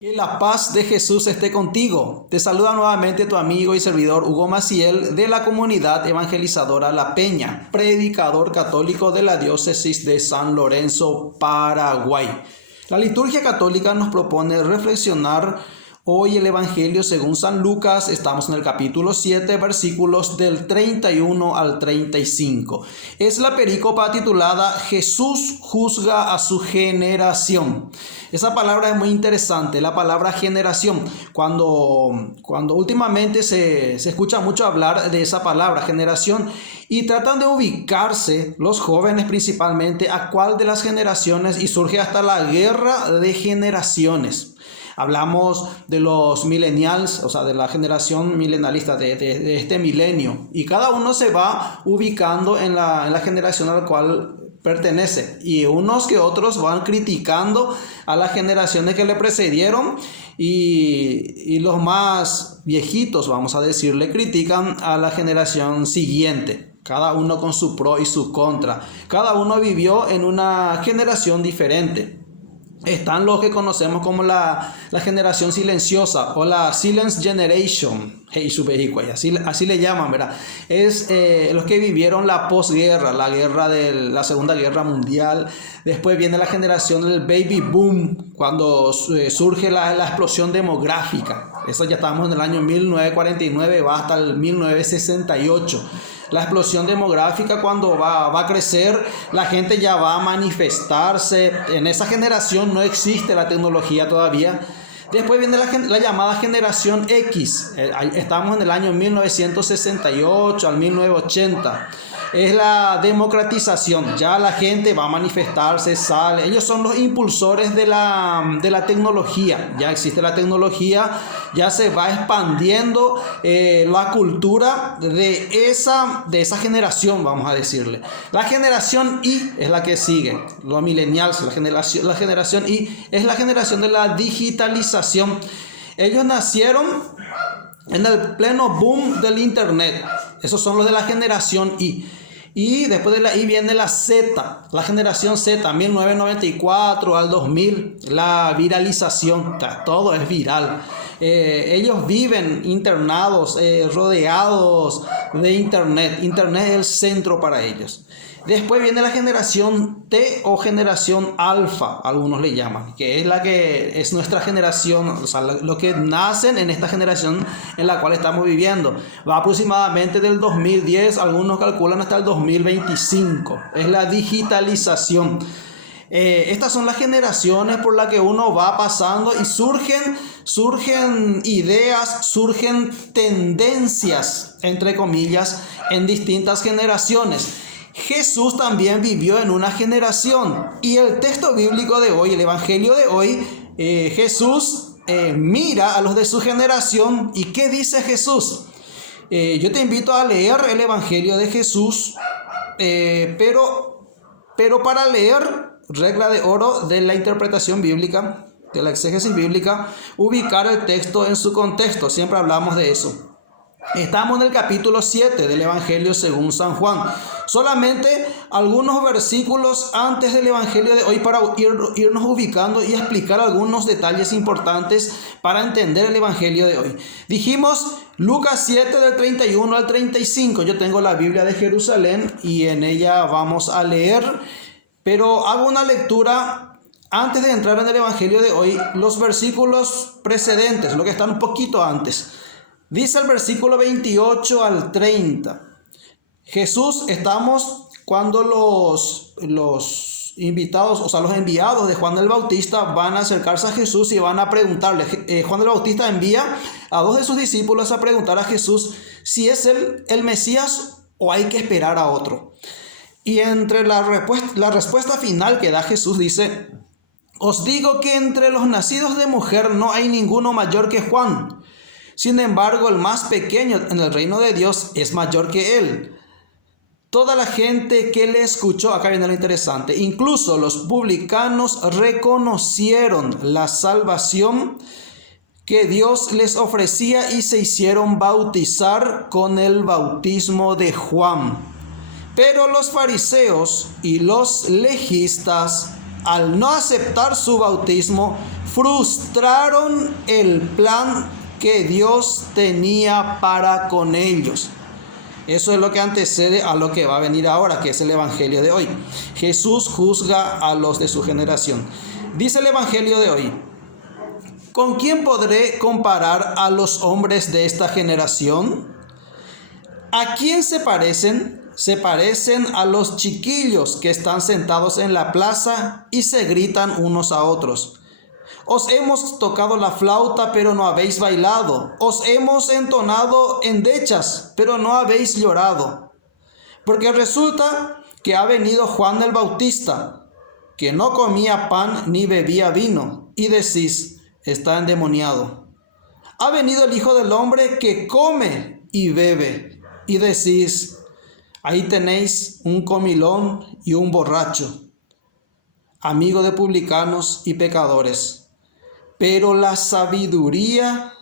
Que la paz de Jesús esté contigo. Te saluda nuevamente tu amigo y servidor Hugo Maciel de la comunidad evangelizadora La Peña, predicador católico de la diócesis de San Lorenzo, Paraguay. La liturgia católica nos propone reflexionar hoy el Evangelio según San Lucas. Estamos en el capítulo 7, versículos del 31 al 35. Es la perícopa titulada Jesús juzga a su generación. Esa palabra es muy interesante, la palabra generación. Cuando últimamente se escucha mucho hablar de esa palabra, generación, y tratan de ubicarse los jóvenes principalmente a cuál de las generaciones, y surge hasta la guerra de generaciones. Hablamos de los millennials, o sea, de la generación milenalista, de este milenio. Y cada uno se va ubicando en la generación a la cual pertenece. Y unos que otros van criticando a las generaciones que le precedieron. Y los más viejitos, vamos a decir, le critican a la generación siguiente. Cada uno con su pro y su contra. Cada uno vivió en una generación diferente. Están los que conocemos como la generación silenciosa o la Silence Generation, así le llaman, ¿verdad? Es los que vivieron la posguerra, la guerra de la Segunda Guerra Mundial. Después viene la generación del Baby Boom, cuando surge la explosión demográfica. Eso ya estamos en el año 1949, va hasta el 1968. La explosión demográfica, cuando va a crecer, la gente ya va a manifestarse. En esa generación no existe la tecnología todavía. Después viene la llamada generación X. Estamos en el año 1968 al 1980. Es la democratización. Ya la gente va a manifestarse, sale. Ellos son los impulsores de la tecnología. Ya existe la tecnología, ya se va expandiendo la cultura de esa generación, vamos a decirle. La generación Y es la que sigue. Los millennials, la generación Y es la generación de la digitalización. Ellos nacieron en el pleno boom del internet. Esos son los de la generación Y. Y después de la I viene la Z, la generación Z, 1994 al 2000, la viralización, o sea, todo es viral. Ellos viven internados, rodeados de internet. Internet es el centro para ellos. Después viene la generación T o generación alfa, algunos le llaman, que es la que es nuestra generación, o sea, lo que nacen en esta generación en la cual estamos viviendo. Va aproximadamente del 2010, algunos calculan hasta el 2025. Es la digitalización. Estas son las generaciones por las que uno va pasando y surgen ideas, surgen tendencias, entre comillas, en distintas generaciones. Jesús también vivió en una generación, y el texto bíblico de hoy, el evangelio de hoy, Jesús mira a los de su generación. ¿Y qué dice Jesús? Yo te invito a leer el evangelio de Jesús, pero para leer, regla de oro de la interpretación bíblica, de la exégesis bíblica, ubicar el texto en su contexto. Siempre hablamos de eso. Estamos en el capítulo 7 del Evangelio según San Juan. Solamente algunos versículos antes del Evangelio de hoy para irnos ubicando y explicar algunos detalles importantes para entender el Evangelio de hoy. Dijimos Lucas 7 del 31 al 35. Yo tengo la Biblia de Jerusalén y en ella vamos a leer, pero hago una lectura antes de entrar en el Evangelio de hoy, los versículos precedentes, lo que están un poquito antes. Dice el versículo 28 al 30. Jesús, estamos cuando los invitados, o sea, los enviados de Juan el Bautista van a acercarse a Jesús y van a preguntarle. Juan el Bautista envía a dos de sus discípulos a preguntar a Jesús si es él el Mesías o hay que esperar a otro. Y entre la respuesta final que da Jesús dice: os digo que entre los nacidos de mujer no hay ninguno mayor que Juan. Sin embargo, el más pequeño en el reino de Dios es mayor que él. Toda la gente que le escuchó, acá viene lo interesante, incluso los publicanos reconocieron la salvación que Dios les ofrecía y se hicieron bautizar con el bautismo de Juan. Pero los fariseos y los legistas, al no aceptar su bautismo, frustraron el plan que Dios tenía para con ellos. Eso es lo que antecede a lo que va a venir ahora, que es el evangelio de hoy. Jesús juzga a los de su generación. Dice el evangelio de hoy: ¿con quién podré comparar a los hombres de esta generación? ¿A quién se parecen? Se parecen a los chiquillos que están sentados en la plaza y se gritan unos a otros. Os hemos tocado la flauta, pero no habéis bailado. Os hemos entonado endechas, pero no habéis llorado. Porque resulta que ha venido Juan el Bautista, que no comía pan ni bebía vino, y decís: está endemoniado. Ha venido el Hijo del Hombre, que come y bebe, y decís: ahí tenéis un comilón y un borracho, amigo de publicanos y pecadores. Pero la sabiduría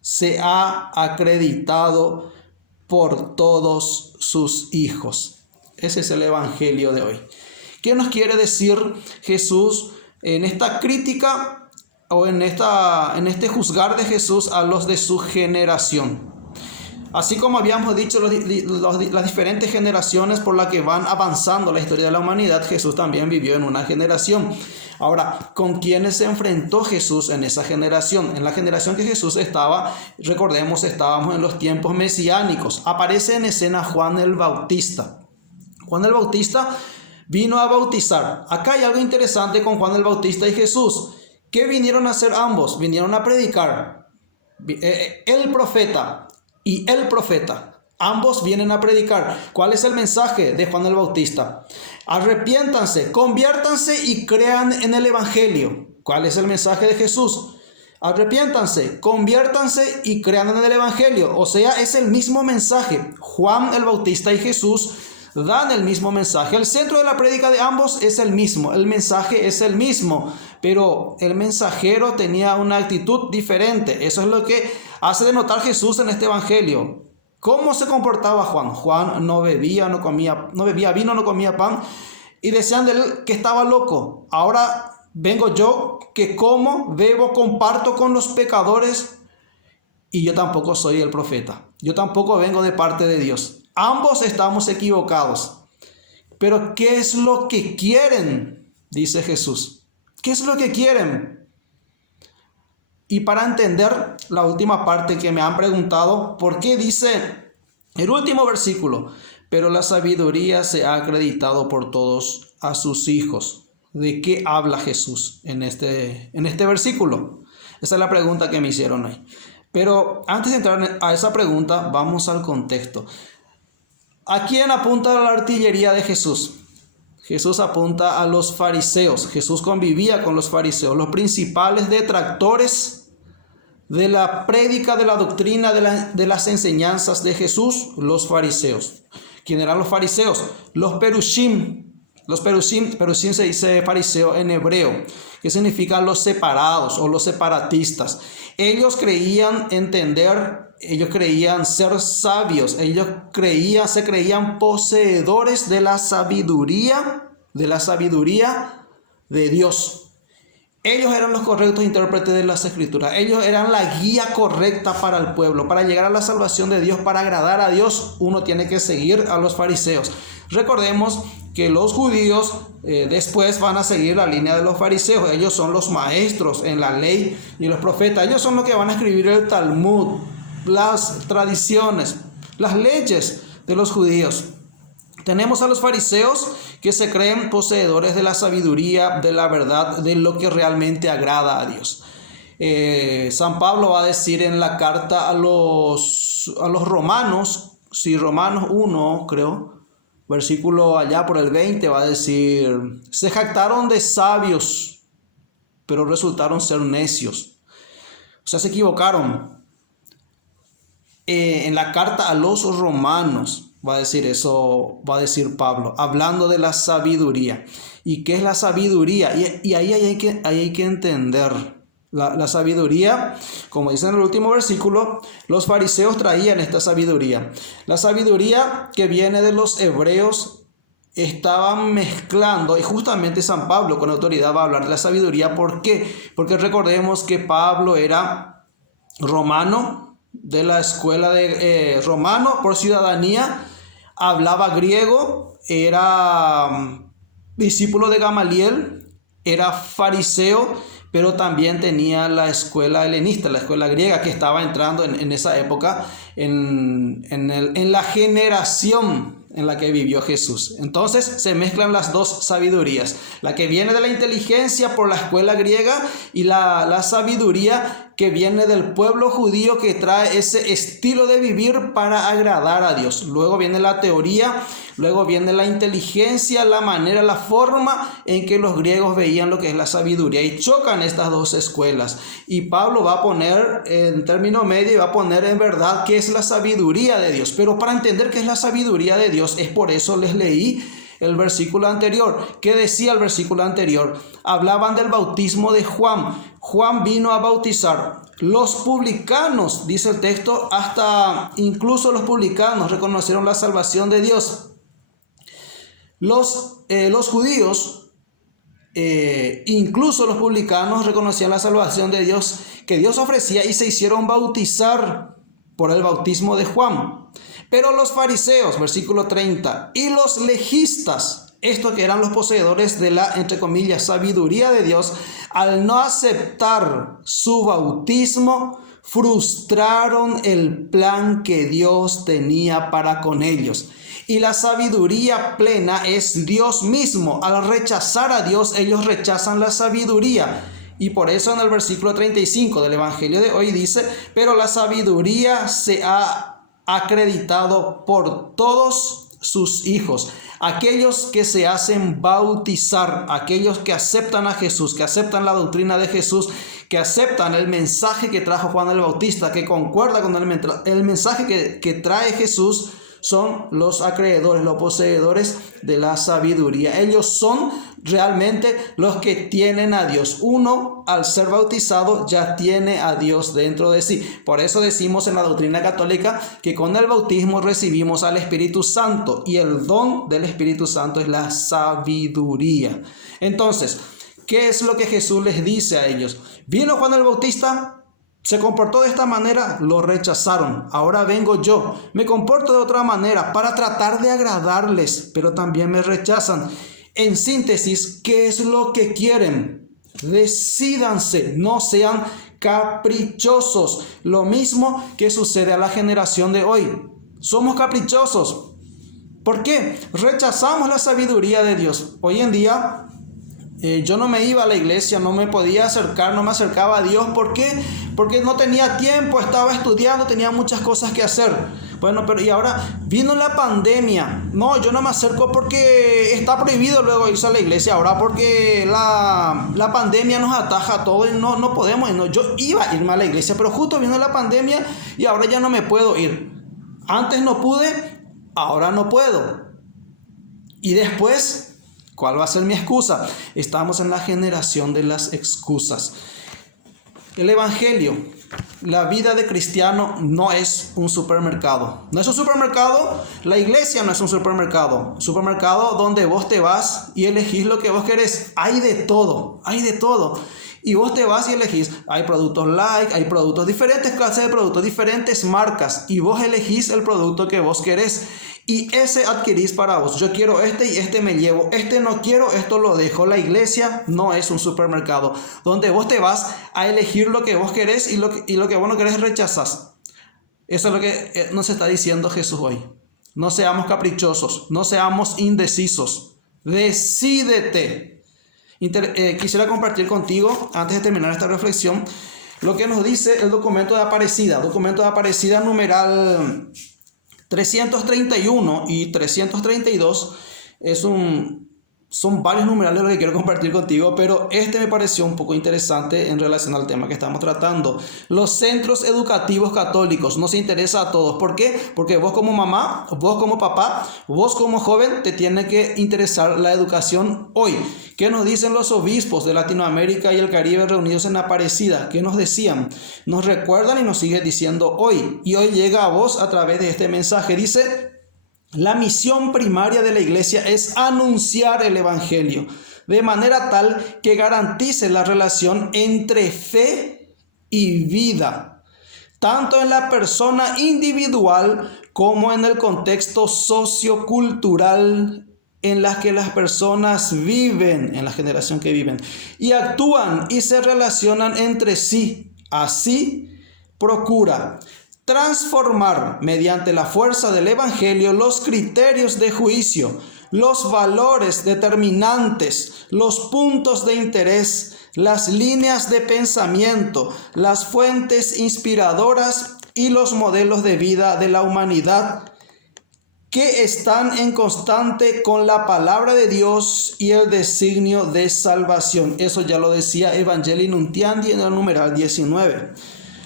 se ha acreditado por todos sus hijos. Ese es el evangelio de hoy. ¿Qué nos quiere decir Jesús en esta crítica o en este juzgar de Jesús a los de su generación? Así como habíamos dicho, las diferentes generaciones por las que van avanzando la historia de la humanidad, Jesús también vivió en una generación. Ahora, ¿con quiénes se enfrentó Jesús en esa generación? En la generación que Jesús estaba, recordemos, estábamos en los tiempos mesiánicos. Aparece en escena Juan el Bautista. Juan el Bautista vino a bautizar. Acá hay algo interesante con Juan el Bautista y Jesús. ¿Qué vinieron a hacer ambos? Vinieron a predicar. El profeta y el profeta, ambos vienen a predicar. ¿Cuál es el mensaje de Juan el Bautista? Arrepiéntanse, conviértanse y crean en el evangelio. ¿Cuál es el mensaje de Jesús? Arrepiéntanse, conviértanse y crean en el evangelio. O sea, es el mismo mensaje. Juan el Bautista y Jesús dan el mismo mensaje. El centro de la prédica de ambos es el mismo, el mensaje es el mismo, pero el mensajero tenía una actitud diferente. Eso es lo que hace de notar Jesús en este evangelio. ¿Cómo se comportaba Juan? Juan no bebía, no bebía vino, no comía pan, y decían de él que estaba loco. Ahora vengo yo, que como, bebo, comparto con los pecadores, y yo tampoco soy el profeta. Yo tampoco vengo de parte de Dios. Ambos estamos equivocados. Pero ¿qué es lo que quieren? Dice Jesús. ¿Qué es lo que quieren? Y para entender la última parte que me han preguntado, ¿por qué dice el último versículo? Pero la sabiduría se ha acreditado por todos a sus hijos. ¿De qué habla Jesús en este versículo? Esa es la pregunta que me hicieron hoy. Pero antes de entrar a esa pregunta, vamos al contexto. ¿A quién apunta la artillería de Jesús? Jesús apunta a los fariseos. Jesús convivía con los fariseos, los principales detractores de la prédica, de la doctrina, de las enseñanzas de Jesús, los fariseos. ¿Quién eran los fariseos? Los perushim. Los perushim se dice fariseo en hebreo, que significan los separados o los separatistas. Ellos creían ser sabios, se creían poseedores de la sabiduría de Dios. Ellos eran los correctos intérpretes de las Escrituras. Ellos eran la guía correcta para el pueblo. Para llegar a la salvación de Dios, para agradar a Dios, uno tiene que seguir a los fariseos. Recordemos que los judíos después van a seguir la línea de los fariseos. Ellos son los maestros en la ley y los profetas. Ellos son los que van a escribir el Talmud, las tradiciones, las leyes de los judíos. Tenemos a los fariseos que se creen poseedores de la sabiduría, de la verdad, de lo que realmente agrada a Dios. San Pablo va a decir en la carta a los romanos, Romanos 1, creo, versículo allá por el 20, va a decir: se jactaron de sabios, pero resultaron ser necios. O sea, se equivocaron. En la carta a los romanos va a decir eso, va a decir Pablo, hablando de la sabiduría. ¿Y qué es la sabiduría? Y ahí hay que entender. La sabiduría, como dice en el último versículo, los fariseos traían esta sabiduría. La sabiduría que viene de los hebreos estaban mezclando, y justamente San Pablo con autoridad va a hablar de la sabiduría. ¿Por qué? Porque recordemos que Pablo era romano, de la escuela de romano por ciudadanía, hablaba griego, era discípulo de Gamaliel, era fariseo, pero también tenía la escuela helenista, la escuela griega, que estaba entrando en esa época en la generación en la que vivió Jesús. Entonces se mezclan las dos sabidurías, la que viene de la inteligencia por la escuela griega y la sabiduría que viene del pueblo judío, que trae ese estilo de vivir para agradar a Dios. Luego viene la teoría, luego viene la inteligencia, la manera, la forma en que los griegos veían lo que es la sabiduría, y chocan estas dos escuelas. Y Pablo va a poner en término medio y va a poner en verdad qué es la sabiduría de Dios. Pero para entender qué es la sabiduría de Dios, es por eso les leí el versículo anterior. ¿Qué decía el versículo anterior? Hablaban del bautismo de Juan. Juan vino a bautizar. Los publicanos, dice el texto, hasta incluso los publicanos reconocieron la salvación de Dios. Los judíos, incluso los publicanos, reconocían la salvación de Dios que Dios ofrecía y se hicieron bautizar por el bautismo de Juan. Pero los fariseos, versículo 30, y los legistas, estos que eran los poseedores de la, entre comillas, sabiduría de Dios, al no aceptar su bautismo, frustraron el plan que Dios tenía para con ellos. Y la sabiduría plena es Dios mismo. Al rechazar a Dios, ellos rechazan la sabiduría. Y por eso en el versículo 35 del Evangelio de hoy dice: pero la sabiduría se ha acreditado por todos sus hijos, aquellos que se hacen bautizar, aquellos que aceptan a Jesús, que aceptan la doctrina de Jesús, que aceptan el mensaje que trajo Juan el Bautista, que concuerda con el mensaje que trae Jesús, son los acreedores, los poseedores de la sabiduría. Ellos son realmente los que tienen a Dios. Uno, al ser bautizado, ya tiene a Dios dentro de sí. Por eso decimos en la doctrina católica que con el bautismo recibimos al Espíritu Santo, y el don del Espíritu Santo es la sabiduría. Entonces, ¿qué es lo que Jesús les dice a ellos? Vino Juan el Bautista, se comportó de esta manera, lo rechazaron. Ahora vengo yo, me comporto de otra manera para tratar de agradarles, pero también me rechazan. En síntesis, ¿qué es lo que quieren? Decídanse, no sean caprichosos. Lo mismo que sucede a la generación de hoy. Somos caprichosos. ¿Por qué? Rechazamos la sabiduría de Dios. Hoy en día yo no me iba a la iglesia, no me podía acercar, no me acercaba a Dios. ¿Por qué? Porque no tenía tiempo, estaba estudiando, tenía muchas cosas que hacer. Bueno, pero y ahora vino la pandemia. No, yo no me acerco porque está prohibido luego irse a la iglesia ahora, porque la pandemia nos ataja a todo y no podemos. No, yo iba a irme a la iglesia, pero justo vino la pandemia y ahora ya no me puedo ir. Antes no pude, ahora no puedo. Y después, ¿cuál va a ser mi excusa? Estamos en la generación de las excusas. El Evangelio, la vida de cristiano no es un supermercado. No es un supermercado, la iglesia no es un supermercado. Supermercado donde vos te vas y elegís lo que vos querés. Hay de todo, hay de todo. Y vos te vas y elegís. Hay productos light, hay productos, diferentes clases de productos, diferentes marcas. Y vos elegís el producto que vos querés. Y ese adquirís para vos. Yo quiero este y este me llevo. Este no quiero, esto lo dejo. La iglesia no es un supermercado donde vos te vas a elegir lo que vos querés y lo que vos no querés rechazás. Eso es lo que nos está diciendo Jesús hoy. No seamos caprichosos, no seamos indecisos. Decídete. Quisiera compartir contigo, antes de terminar esta reflexión, lo que nos dice el documento de Aparecida. Documento de Aparecida numeral 331 y 332 son varios numerales los que quiero compartir contigo, pero este me pareció un poco interesante en relación al tema que estamos tratando. Los centros educativos católicos nos interesa a todos. ¿Por qué? Porque vos como mamá, vos como papá, vos como joven, te tiene que interesar la educación hoy. ¿Qué nos dicen los obispos de Latinoamérica y el Caribe reunidos en Aparecida? ¿Qué nos decían? Nos recuerdan y nos siguen diciendo hoy. Y hoy llega a vos a través de este mensaje. Dice: La misión primaria de la iglesia es anunciar el evangelio, de manera tal que garantice la relación entre fe y vida, tanto en la persona individual como en el contexto sociocultural en las que las personas viven, en la generación que viven, y actúan y se relacionan entre sí. Así, procura transformar mediante la fuerza del evangelio los criterios de juicio, los valores determinantes, los puntos de interés, las líneas de pensamiento, las fuentes inspiradoras y los modelos de vida de la humanidad que están en constante con la palabra de Dios y el designio de salvación. Eso ya lo decía Evangelii Nuntiandi en el numeral 19.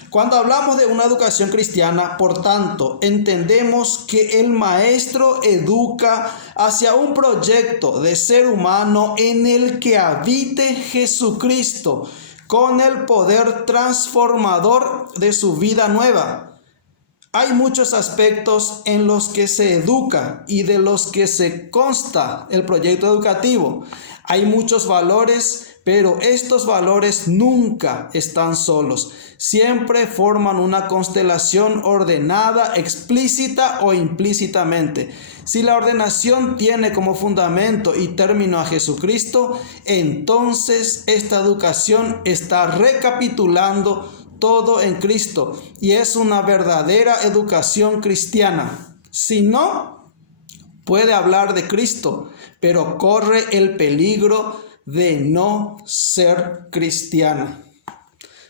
Cuando hablamos de una educación cristiana, por tanto, entendemos que el maestro educa hacia un proyecto de ser humano en el que habite Jesucristo con el poder transformador de su vida nueva. Hay muchos aspectos en los que se educa y de los que se consta el proyecto educativo. Hay muchos valores, pero estos valores nunca están solos. Siempre forman una constelación ordenada, explícita o implícitamente. Si la ordenación tiene como fundamento y término a Jesucristo, entonces esta educación está recapitulando todo en Cristo y es una verdadera educación cristiana. Si no, puede hablar de Cristo, pero corre el peligro de no ser cristiana.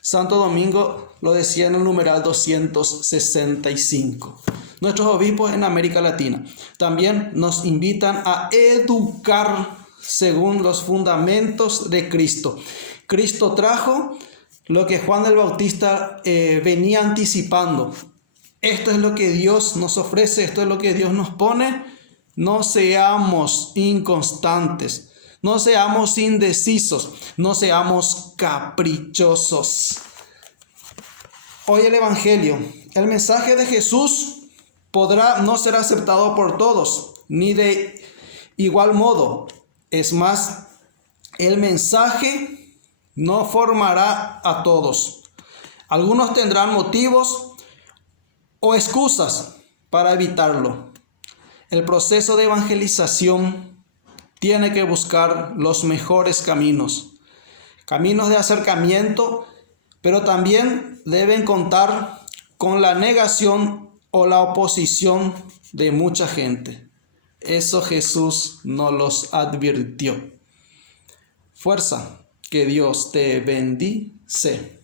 Santo Domingo lo decía en el numeral 265. Nuestros obispos en América Latina también nos invitan a educar según los fundamentos de Cristo. Cristo trajo lo que Juan el Bautista venía anticipando. Esto es lo que Dios nos ofrece, esto es lo que Dios nos pone. No seamos inconstantes, no seamos indecisos, no seamos caprichosos. Hoy el Evangelio, el mensaje de Jesús podrá no ser aceptado por todos, ni de igual modo. Es más, el mensaje no formará a todos. Algunos tendrán motivos o excusas para evitarlo. El proceso de evangelización tiene que buscar los mejores caminos de acercamiento, pero también deben contar con la negación o la oposición de mucha gente. Eso Jesús nos los advirtió. Fuerza. Que Dios te bendice.